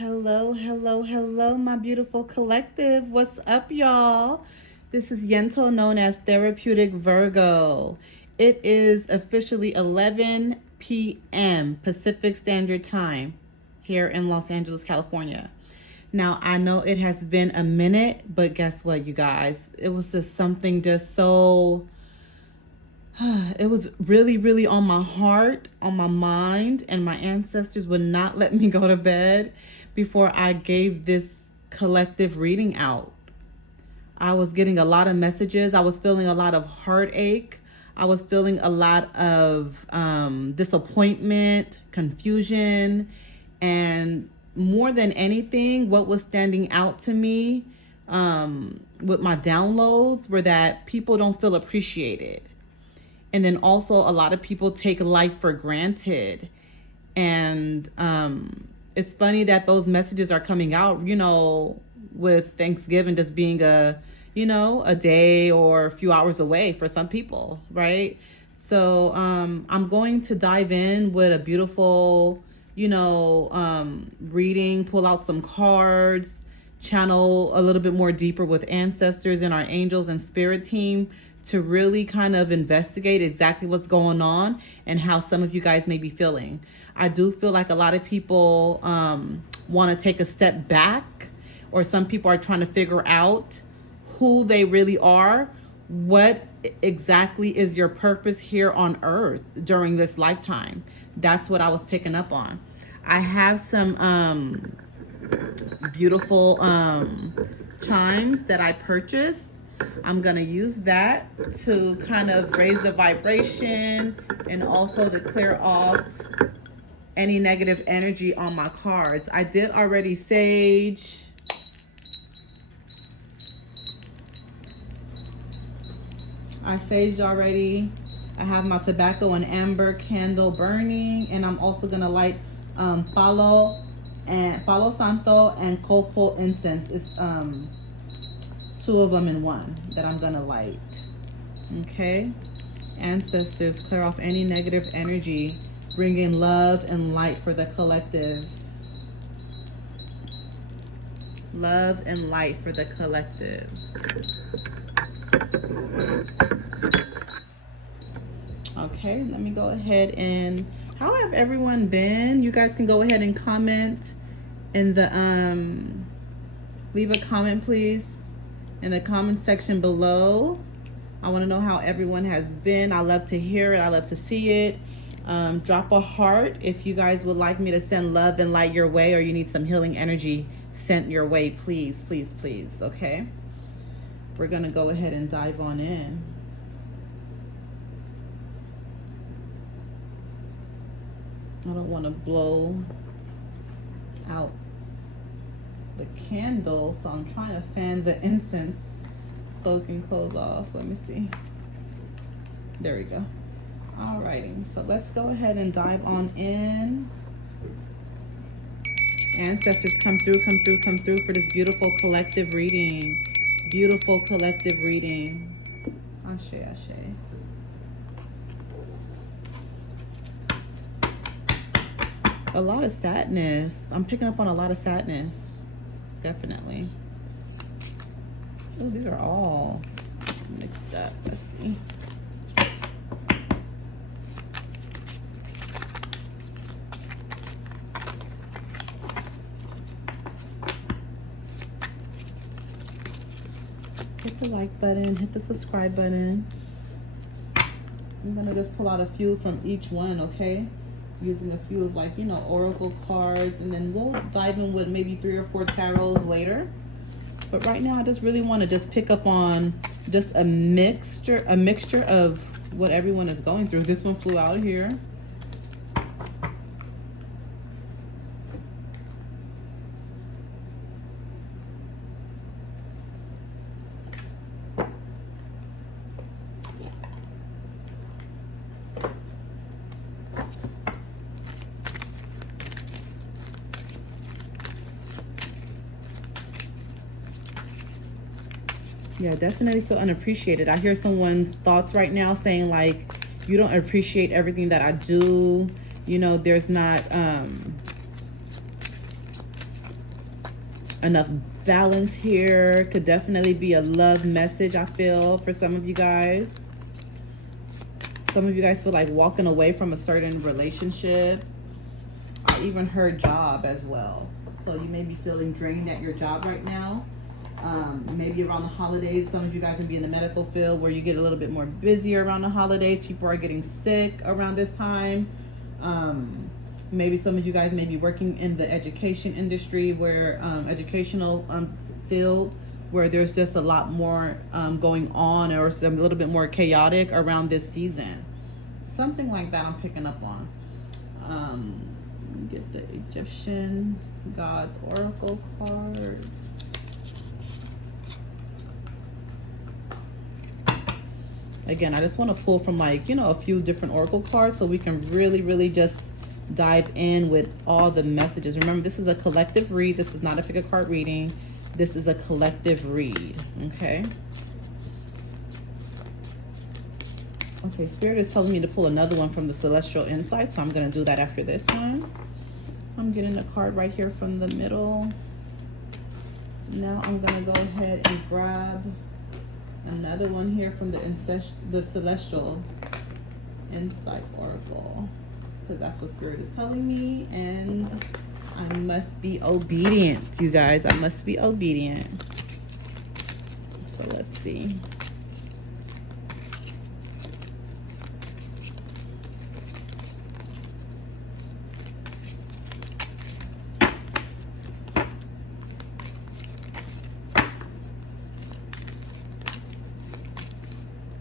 Hello, hello, hello, my beautiful collective. What's up, y'all? This is Yento, known as Therapeutic Virgo. It is officially 11 p.m. Pacific Standard Time here in Los Angeles, California. Now, I know it has been a minute, but guess what, you guys? It was just something just so it was really, really on my heart, on my mind, and my ancestors would not let me go to bed before I gave this collective reading out. I was getting a lot of messages. I was feeling a lot of heartache. I was feeling a lot of disappointment, confusion, and more than anything, what was standing out to me with my downloads were that people don't feel appreciated. And then also a lot of people take life for granted. And it's funny that those messages are coming out, with Thanksgiving just being a day or a few hours away for some people, right? So I'm going to dive in with a beautiful, reading, pull out some cards, channel a little bit more deeper with ancestors and our angels and spirit team to really kind of investigate exactly what's going on and how some of you guys may be feeling. I do feel like a lot of people want to take a step back, or some people are trying to figure out who they really are. What exactly is your purpose here on earth during this lifetime? That's what I was picking up on. I have some beautiful chimes that I purchased. I'm going to use that to kind of raise the vibration and also to clear off any negative energy on my cards. I did already sage. I saged already. I have my tobacco and amber candle burning, and I'm also going to light Palo Santo and Coco incense. It's two of them in one that I'm gonna light. Okay, ancestors, clear off any negative energy, bring in love and light for the collective. Love and light for the collective. Okay, let me go ahead and how have everyone been? You guys can go ahead and comment in the leave a comment, please, in the comment section below. I want to know how everyone has been. I love to hear it. I love to see it. Drop a heart if you guys would like me to send love and light your way, or you need some healing energy sent your way. Please, please, please. Okay, we're gonna go ahead and dive on in. I don't want to blow out the candle, so I'm trying to fan the incense so it can close off. Let me see. There we go. Alrighty, so let's go ahead and dive on in. Ancestors, come through for this beautiful collective reading. Beautiful collective reading. Ashe, ashe. A lot of sadness. I'm picking up on a lot of sadness. Definitely. Oh, these are all mixed up. Let's see. Hit the like button, hit the subscribe button. I'm gonna just pull out a few from each one, okay? Using a few of oracle cards, and then we'll dive in with maybe 3 or 4 tarots later. But right now I just really want to just pick up on just a mixture of what everyone is going through. This one flew out here. Yeah, definitely feel unappreciated. I hear someone's thoughts right now saying like, you don't appreciate everything that I do. There's not enough balance here. Could definitely be a love message, I feel, for some of you guys. Some of you guys feel like walking away from a certain relationship. I even heard job as well. So you may be feeling drained at your job right now. Maybe around the holidays, some of you guys can be in the medical field where you get a little bit more busy around the holidays. People are getting sick around this time. Maybe some of you guys may be working in the education industry where educational field where there's just a lot more going on, or some a little bit more chaotic around this season. Something like that I'm picking up on. Get the Egyptian Gods Oracle cards. Again, I just want to pull from, like, you know, a few different oracle cards so we can really just dive in with all the messages. Remember, this is a collective read. This is not a pick a card reading. This is a collective read, okay? Okay, Spirit is telling me to pull another one from the Celestial Insight, so I'm going to do that after this one. I'm getting a card right here from the middle. Now I'm going to go ahead and grab another one here from the Celestial Insight Oracle, because that's what Spirit is telling me, and I must be obedient, you guys. I must be obedient. So let's see.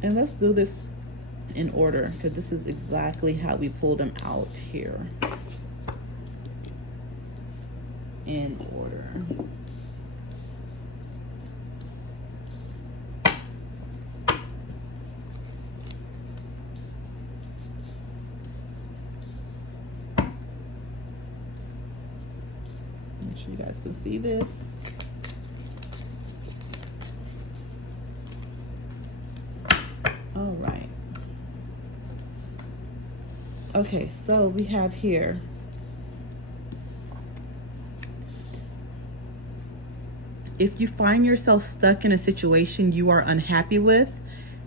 And let's do this in order, because this is exactly how we pulled them out here. In order. Make sure you guys can see this. All right. Okay, so we have here if you find yourself stuck in a situation you are unhappy with,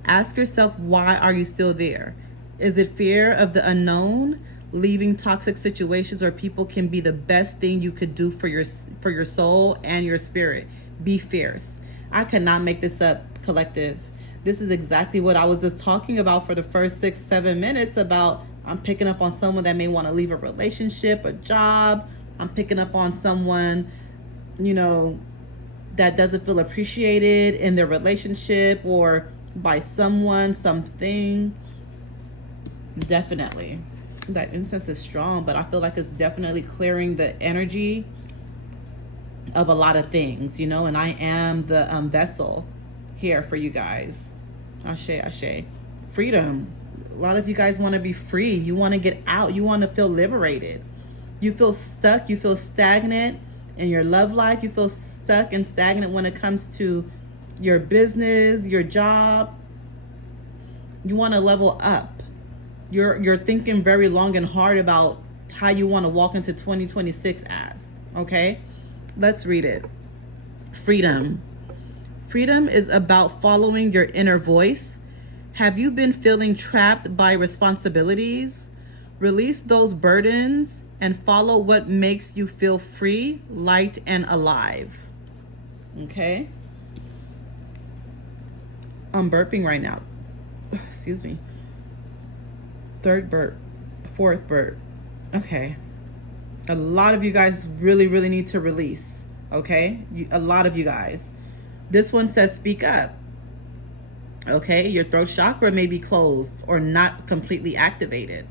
ask yourself, why are you still there? Is it fear of the unknown? Leaving toxic situations or people can be the best thing you could do for your soul and your spirit. Be fierce. I cannot make this up, collective. This is exactly what I was just talking about for the first 6-7 minutes about. I'm picking up on someone that may want to leave a relationship, a job. I'm picking up on someone, you know, that doesn't feel appreciated in their relationship or by someone, something. Definitely. That incense is strong, but I feel like it's definitely clearing the energy of a lot of things, you know, and I am the vessel here for you guys. Ashe, ashe. Freedom. A lot of you guys want to be free. You want to get out. You want to feel liberated. You feel stuck. You feel stagnant in your love life. You feel stuck and stagnant when it comes to your business, your job. You want to level up. You're thinking very long and hard about how you want to walk into 2026 as. Okay? Let's read it. Freedom. Freedom is about following your inner voice. Have you been feeling trapped by responsibilities? Release those burdens and follow what makes you feel free, light, and alive. Okay? I'm burping right now. Excuse me. Third burp. Fourth burp. Okay. A lot of you guys really need to release. Okay? A lot of you guys. This one says speak up. Okay? Your throat chakra may be closed or not completely activated.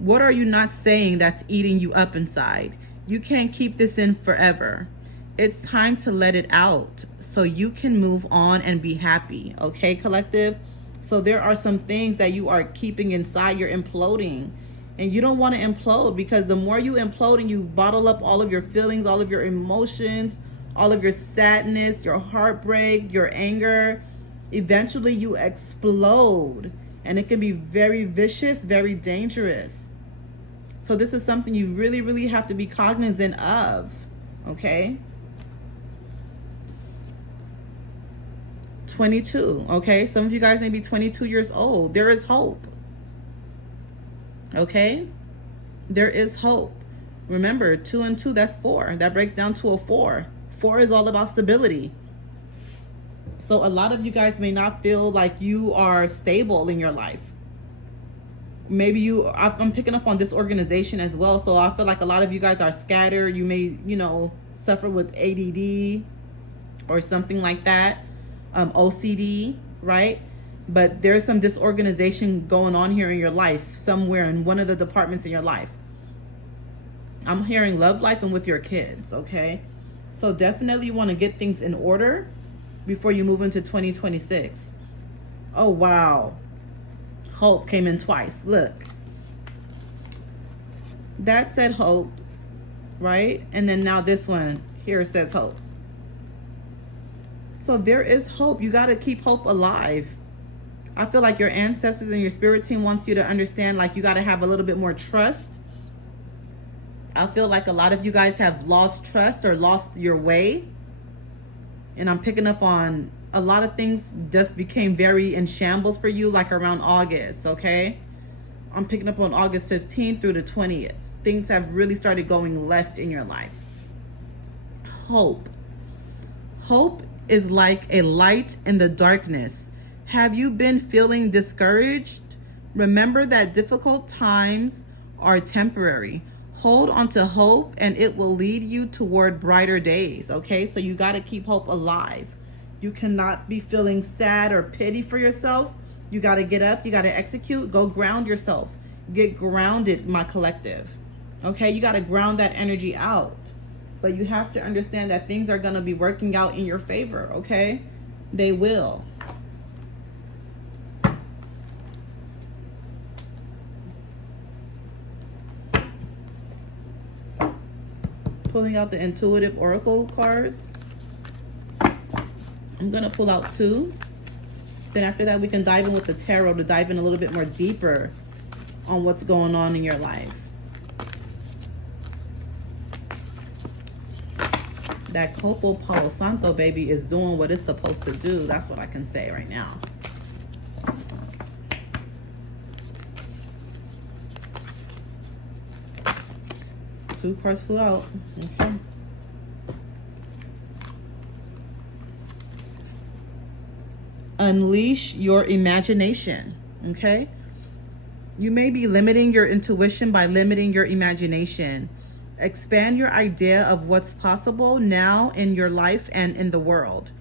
What are you not saying that's eating you up inside? You can't keep this in forever. It's time to let it out so you can move on and be happy. Okay, collective? So there are some things that you are keeping inside. You're imploding. And you don't want to implode, because the more you implode and you bottle up all of your feelings, all of your emotions, all of your sadness, your heartbreak, your anger, eventually you explode. And it can be very vicious, very dangerous. So this is something you really have to be cognizant of. Okay? 22. Okay, some of you guys may be 22 years old. There is hope. Okay, there is hope. Remember, 2 and 2, that's 4. That breaks down to a 4. 4 is all about stability. So a lot of you guys may not feel like you are stable in your life. Maybe I'm picking up on disorganization as well. So I feel like a lot of you guys are scattered. You may, suffer with ADD or something like that. OCD, right? But there's some disorganization going on here in your life, somewhere in one of the departments in your life. I'm hearing love life and with your kids, okay? So definitely you want to get things in order before you move into 2026. Oh, wow. Hope came in twice. Look. That said hope, right? And then now this one here says hope. So there is hope. You got to keep hope alive. I feel like your ancestors and your spirit team wants you to understand, like, you got to have a little bit more trust. I feel like a lot of you guys have lost trust or lost your way. And I'm picking up on a lot of things just became very in shambles for you, like around August, okay? I'm picking up on August 15th through the 20th. Things have really started going left in your life. Hope. Hope is like a light in the darkness. Have you been feeling discouraged? Remember that difficult times are temporary. Hold on to hope and it will lead you toward brighter days, okay? So you got to keep hope alive. You cannot be feeling sad or pity for yourself. You got to get up. You got to execute. Go ground yourself. Get grounded, my collective. Okay? You got to ground that energy out. But you have to understand that things are going to be working out in your favor, okay? They will. Pulling out the intuitive oracle cards. I'm going to pull out 2. Then after that, we can dive in with the tarot to dive in a little bit more deeper on what's going on in your life. That Copo Palo Santo, baby, is doing what it's supposed to do. That's what I can say right now. Two cards flew out. Okay. Unleash your imagination. Okay. You may be limiting your intuition by limiting your imagination. Expand your idea of what's possible now in your life and in the world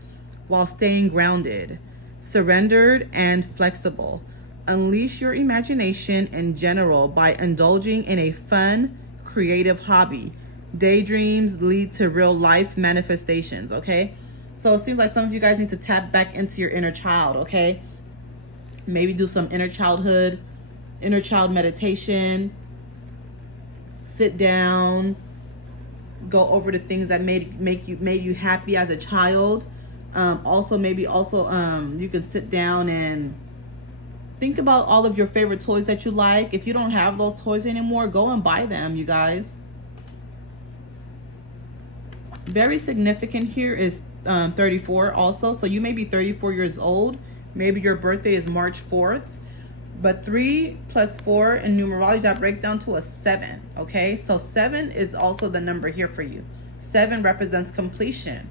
while staying grounded, surrendered, and flexible. Unleash your imagination in general by indulging in a fun, creative hobby. Daydreams lead to real life manifestations, okay? So it seems like some of you guys need to tap back into your inner child, okay? Maybe do some inner child meditation. Sit down, go over the things that made you happy as a child. Maybe you can sit down and think about all of your favorite toys that you like. If you don't have those toys anymore, go and buy them, you guys. Very significant here is 34 also. So you may be 34 years old. Maybe your birthday is March 4th. But 3 plus 4 in numerology, that breaks down to a 7, okay? So 7 is also the number here for you. 7 represents completion,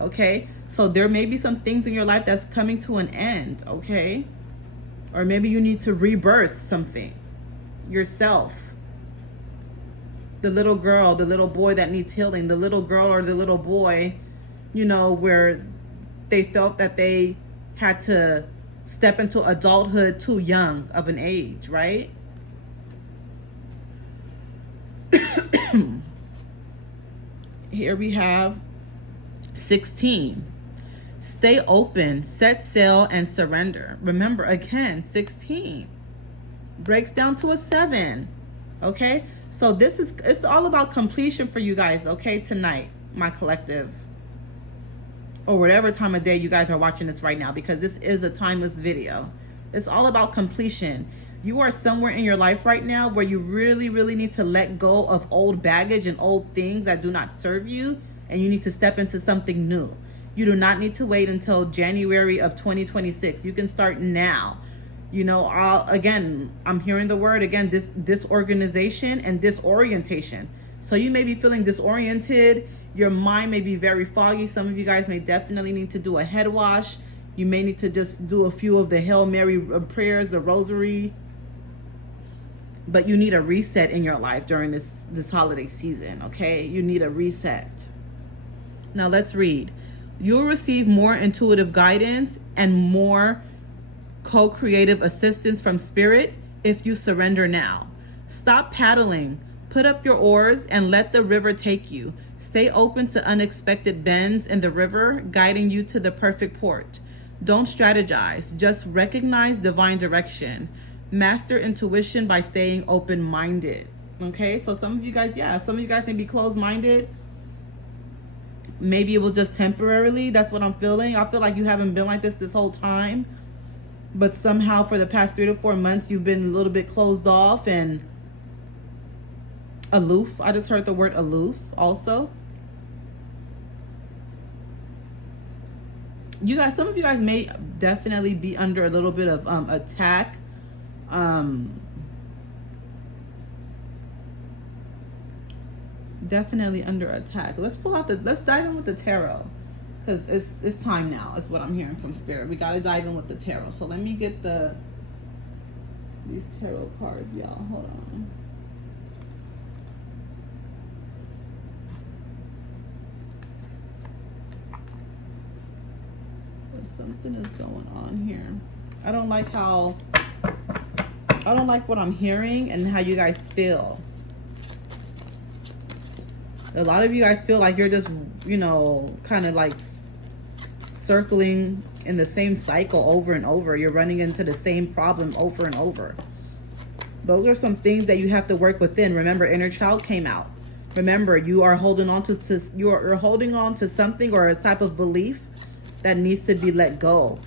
okay? So there may be some things in your life that's coming to an end, okay? Or maybe you need to rebirth something yourself. The little girl, the little boy that needs healing, the little girl or the little boy, where they felt that they had to step into adulthood too young of an age, right? Here we have 16. Stay open, set sail, and surrender. Remember, again, 16 breaks down to a 7, okay? So it's all about completion for you guys, okay, tonight, my collective. Or whatever time of day you guys are watching this right now, because this is a timeless video. It's all about completion. You are somewhere in your life right now where you really, really need to let go of old baggage and old things that do not serve you, and you need to step into something new. You do not need to wait until January of 2026. You can start now. You know, again, I'm hearing the word again, disorganization and disorientation. So you may be feeling disoriented. Your mind may be very foggy. Some of you guys may definitely need to do a head wash. You may need to just do a few of the Hail Mary prayers, the rosary. But you need a reset in your life during this holiday season, okay? You need a reset. Now let's read. You'll receive more intuitive guidance and more co-creative assistance from Spirit if you surrender now. Stop paddling. Put up your oars and let the river take you. Stay open to unexpected bends in the river, guiding you to the perfect port. Don't strategize. Just recognize divine direction. Master intuition by staying open-minded. Okay, so some of you guys may be closed-minded. Maybe it was just temporarily. That's what I'm feeling. I feel like you haven't been like this whole time. But somehow for the past 3 to 4 months, you've been a little bit closed off and aloof. I just heard the word aloof also. You guys, some of you guys may definitely be under a little bit of attack. Definitely under attack. Let's dive in with the tarot. Because it's time now. That's what I'm hearing from Spirit. We got to dive in with the tarot. So let me get these tarot cards, y'all. Hold on. Something is going on here. I don't like what I'm hearing and how you guys feel. A lot of you guys feel like you're just, you know, kind of like circling in the same cycle over and over. You're running into the same problem over and over. Those are some things that you have to work within. Remember, inner child came out. Remember, you are holding on you're holding on to something or a type of belief that needs to be let go.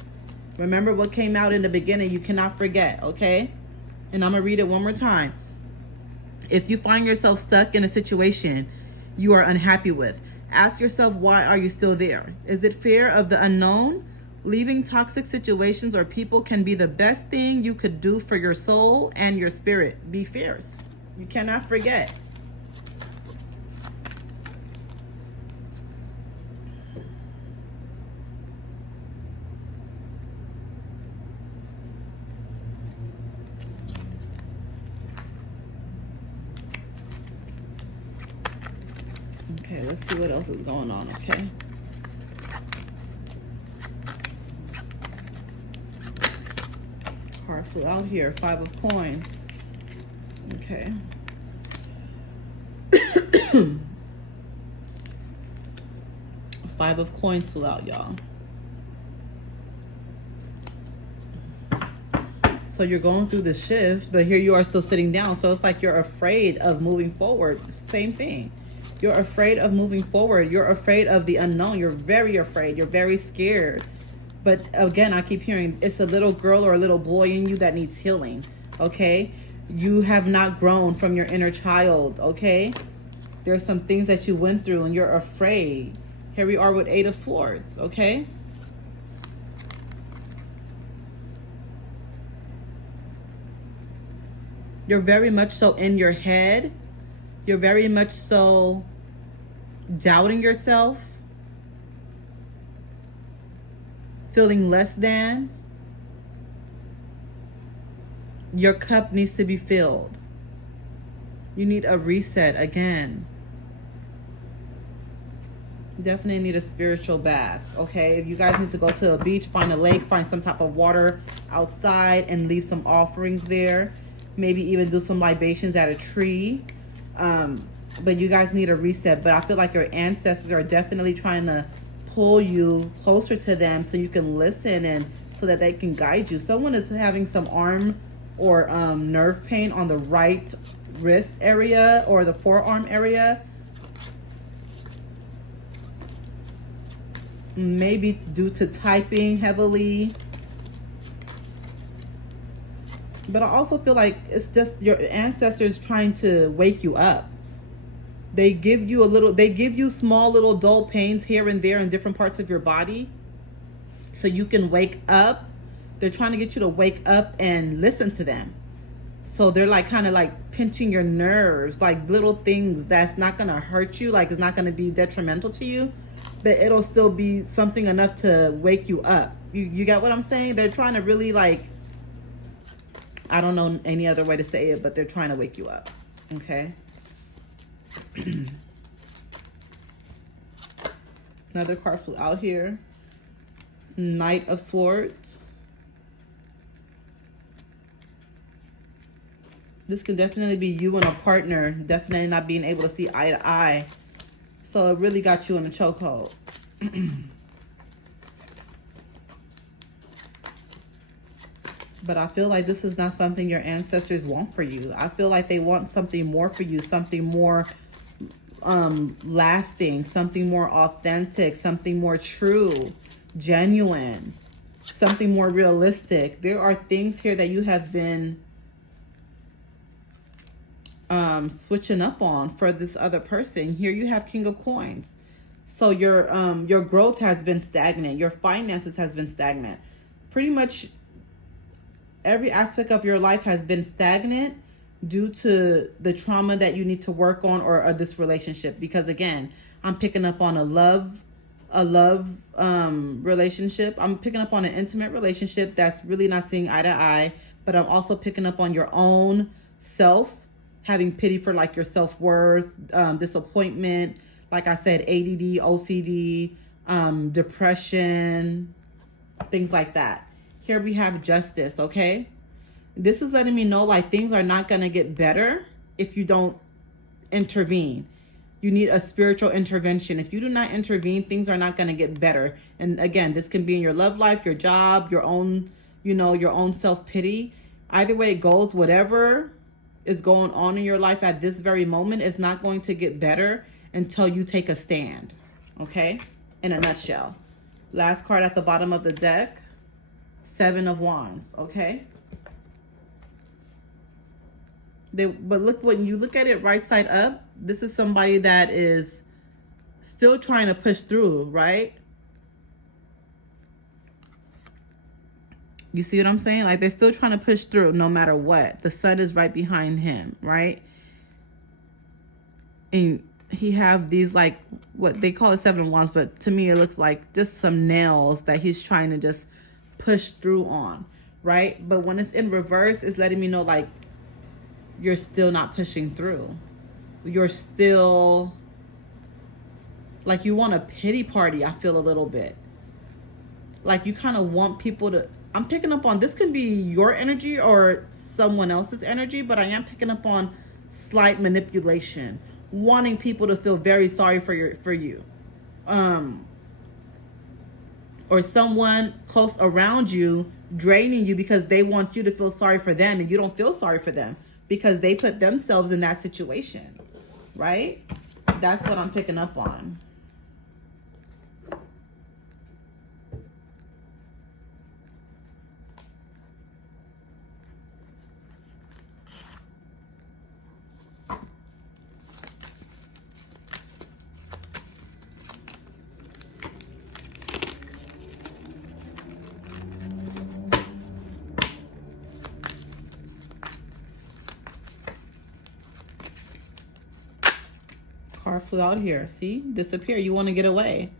Remember what came out in the beginning. You cannot forget, okay? And I'm gonna read it one more time. If you find yourself stuck in a situation you are unhappy with, ask yourself, why are you still there? Is it fear of the unknown? Leaving toxic situations or people can be the best thing you could do for your soul and your spirit. Be fierce. You cannot forget. Okay, let's see what else is going on, okay? Card flew out here, 5 of coins. Okay. 5 of coins flew out, y'all. So you're going through the shift, but here you are still sitting down. So it's like you're afraid of moving forward. Same thing. You're afraid of moving forward. You're afraid of the unknown. You're very afraid. You're very scared. But again, I keep hearing it's a little girl or a little boy in you that needs healing. Okay? You have not grown from your inner child. Okay? There's some things that you went through and you're afraid. Here we are with 8 of Swords. Okay? You're very much so in your head. You're very much so doubting yourself, feeling less than. Your cup needs to be filled. You need a reset again. Definitely need a spiritual bath, okay? If you guys need to go to a beach, find a lake, find some type of water outside and leave some offerings there. Maybe even do some libations at a tree. But you guys need a reset. But I feel like your ancestors are definitely trying to pull you closer to them so you can listen and so that they can guide you. Someone is having some arm or nerve pain on the right wrist area or the forearm area. Maybe due to typing heavily. But I also feel like it's just your ancestors trying to wake you up. They give you they give you small little dull pains here and there in different parts of your body so you can wake up. They're trying to get you to wake up and listen to them. So they're like kind of like pinching your nerves, like little things that's not going to hurt you, like it's not going to be detrimental to you, but it'll still be something enough to wake you up. You got what I'm saying? They're trying to really, like, I don't know any other way to say it, but they're trying to wake you up. Okay. Another card flew out here. Knight of Swords. This can definitely be you and a partner definitely not being able to see eye to eye. So it really got you in a chokehold. But I feel like this is not something your ancestors want for you. I feel like they want something more for you, something more lasting, something more authentic, something more true, genuine, something more realistic. There are things here that you have been switching up on for this other person. Here you have King of Coins. So your growth has been stagnant. Your finances has been stagnant. Pretty much every aspect of your life has been stagnant due to the trauma that you need to work on, or this relationship. Because again, I'm picking up on a love relationship. I'm picking up on an intimate relationship that's really not seeing eye to eye. But I'm also picking up on your own self, having pity for like your self-worth, disappointment, like I said, ADD, OCD, depression, things like that. Here we have Justice, okay? This is letting me know like things are not going to get better if you don't intervene. You need a spiritual intervention. If you do not intervene, things are not going to get better. And again, this can be in your love life, your job, your own, your own self-pity. Either way it goes, whatever is going on in your life at this very moment is not going to get better until you take a stand, okay? In a nutshell. Last card at the bottom of the deck, Seven of Wands, okay? But look, when you look at it right side up, this is somebody that is still trying to push through, right? You see what I'm saying? Like they're still trying to push through no matter what. The sun is right behind him, right? And he have these like, what they call it Seven of Wands, but to me it looks like just some nails that he's trying to just push through on, right? But when it's in reverse, it's letting me know like you're still not pushing through. You're still like, you want a pity party, I feel a little bit. Like you kind of want people to, I'm picking up on, this can be your energy or someone else's energy, but I am picking up on slight manipulation, wanting people to feel very sorry for you. Or someone close around you draining you because they want you to feel sorry for them, and you don't feel sorry for them because they put themselves in that situation, right? That's what I'm picking up on. Card flew out here. See? Disappear. You want to get away.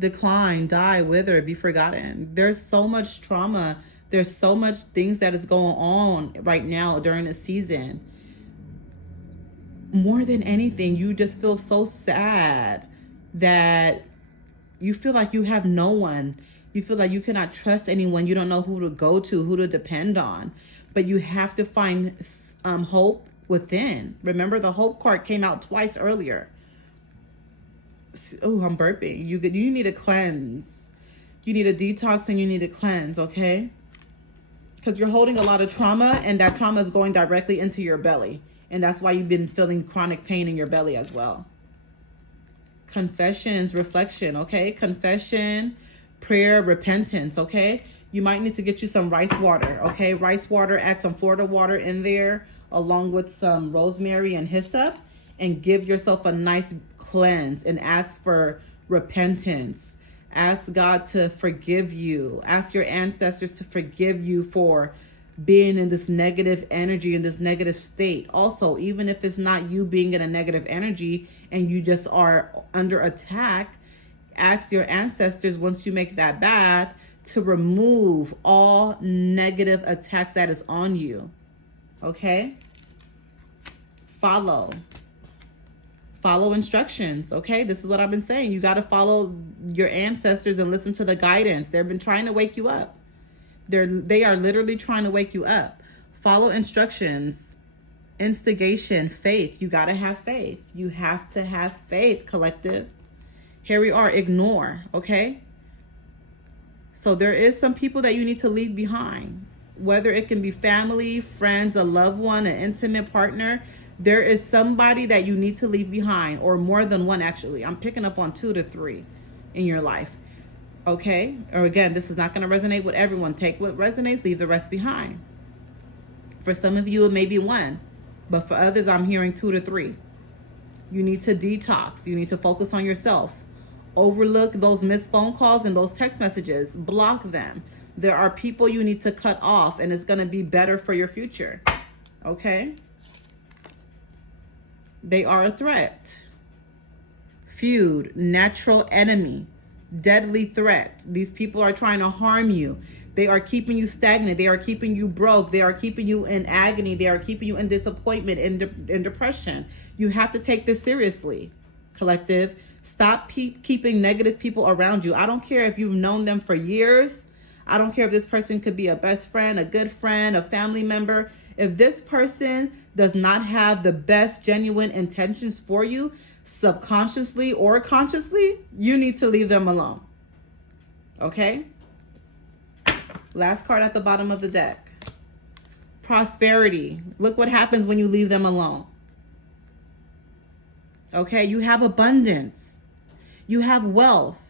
Decline, die, wither, be forgotten. There's so much trauma. There's so much things that is going on right now during the season. More than anything, you just feel so sad that you feel like you have no one. You feel like you cannot trust anyone. You don't know who to go to, who to depend on. But you have to find hope within. Remember, the hope card came out twice earlier. Oh, I'm burping. You need a cleanse. You need a detox and you need a cleanse, okay? Because you're holding a lot of trauma, and that trauma is going directly into your belly. And that's why you've been feeling chronic pain in your belly as well. Confessions, reflection, okay? Confession, prayer, repentance, okay? You might need to get you some rice water, okay? Rice water, add some Florida water in there, along with some rosemary and hyssop, and give yourself a nice cleanse and ask for repentance. Ask God to forgive you. Ask your ancestors to forgive you for being in this negative energy, in this negative state. Also, even if it's not you being in a negative energy and you just are under attack, ask your ancestors, once you make that bath, to remove all negative attacks that is on you. Okay? Follow instructions. Okay, this is what I've been saying. You got to follow your ancestors and listen to the guidance. They've been trying to wake you up. They are literally trying to wake you up. Follow instructions. Instigation. Faith. You got to have faith. You have to have faith, collective. Here we are. Ignore. Okay, so there is some people that you need to leave behind, whether it can be family, friends, a loved one, an intimate partner. There is somebody that you need to leave behind, or more than one, actually. I'm picking up on 2 to 3 in your life. Okay? Or again, this is not going to resonate with everyone. Take what resonates, leave the rest behind. For some of you, it may be 1, but for others, I'm hearing 2 to 3. You need to detox. You need to focus on yourself. Overlook those missed phone calls and those text messages. Block them. There are people you need to cut off, and it's going to be better for your future. Okay? They are a threat. Feud, natural enemy, deadly threat. These people are trying to harm you. They are keeping you stagnant. They are keeping you broke. They are keeping you in agony. They are keeping you in disappointment, in depression. You have to take this seriously, collective. Stop keeping negative people around you. I don't care if you've known them for years. I don't care if this person could be a best friend, a good friend, a family member. If this person does not have the best genuine intentions for you, subconsciously or consciously, you need to leave them alone. Okay? Last card at the bottom of the deck. Prosperity. Look what happens when you leave them alone. Okay? You have abundance. You have wealth.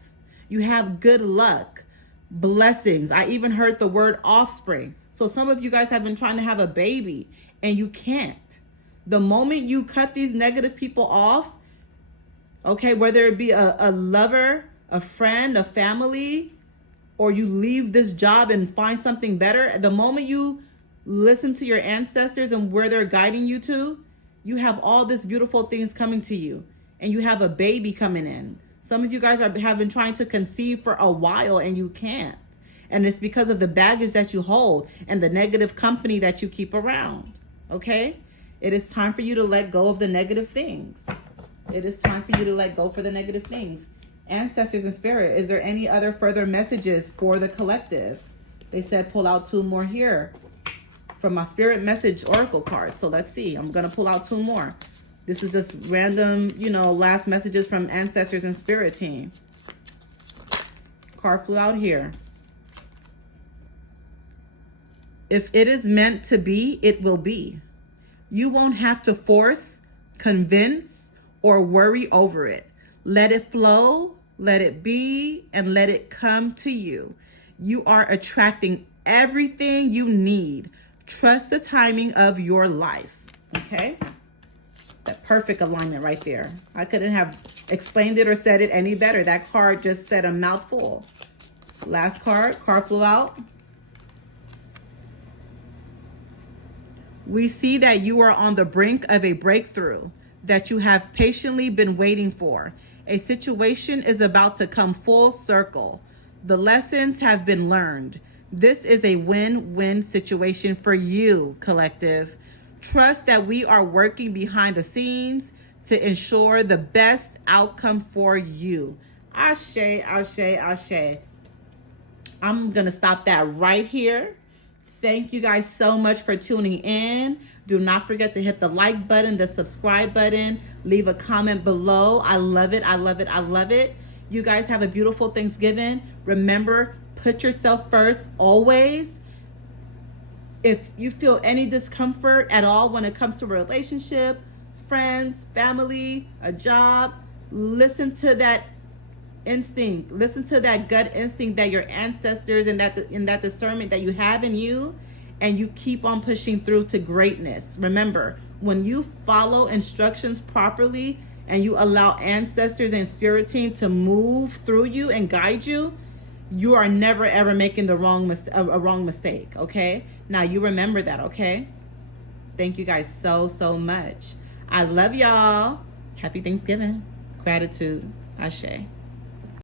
You have good luck. Blessings. I even heard the word offspring. So some of you guys have been trying to have a baby and you can't. The moment you cut these negative people off, okay, whether it be a lover, a friend, a family, or you leave this job and find something better, the moment you listen to your ancestors and where they're guiding you to, you have all these beautiful things coming to you, and you have a baby coming in. Some of you guys have been trying to conceive for a while and you can't. And it's because of the baggage that you hold and the negative company that you keep around. Okay? It is time for you to let go of the negative things. It is time for you to let go for the negative things. Ancestors and spirit, is there any other further messages for the collective? They said pull out 2 more here from my spirit message oracle cards. So let's see. I'm going to pull out 2 more. This is just random, last messages from ancestors and spirit team. Card flew out here. If it is meant to be, it will be. You won't have to force, convince, or worry over it. Let it flow, let it be, and let it come to you. You are attracting everything you need. Trust the timing of your life. Okay? That perfect alignment right there. I couldn't have explained it or said it any better. That card just said a mouthful. Last card flew out. We see that you are on the brink of a breakthrough that you have patiently been waiting for. A situation is about to come full circle. The lessons have been learned. This is a win-win situation for you, collective. Trust that we are working behind the scenes to ensure the best outcome for you. Ashe, ashe, ashe. I'm going to stop that right here. Thank you guys so much for tuning in. Do not forget to hit the like button, the subscribe button, leave a comment below. I love it. I love it. I love it. You guys have a beautiful Thanksgiving. Remember, put yourself first always. If you feel any discomfort at all when it comes to a relationship, friends, family, a job, listen to that instinct. Listen to that gut instinct that your ancestors and that discernment that you have in you, and you keep on pushing through to greatness. Remember, when you follow instructions properly and you allow ancestors and spirit team to move through you and guide you, you are never ever making the wrong mistake. Okay, now you remember that. Okay, thank you guys so much. I love y'all. Happy Thanksgiving. Gratitude. Ashe.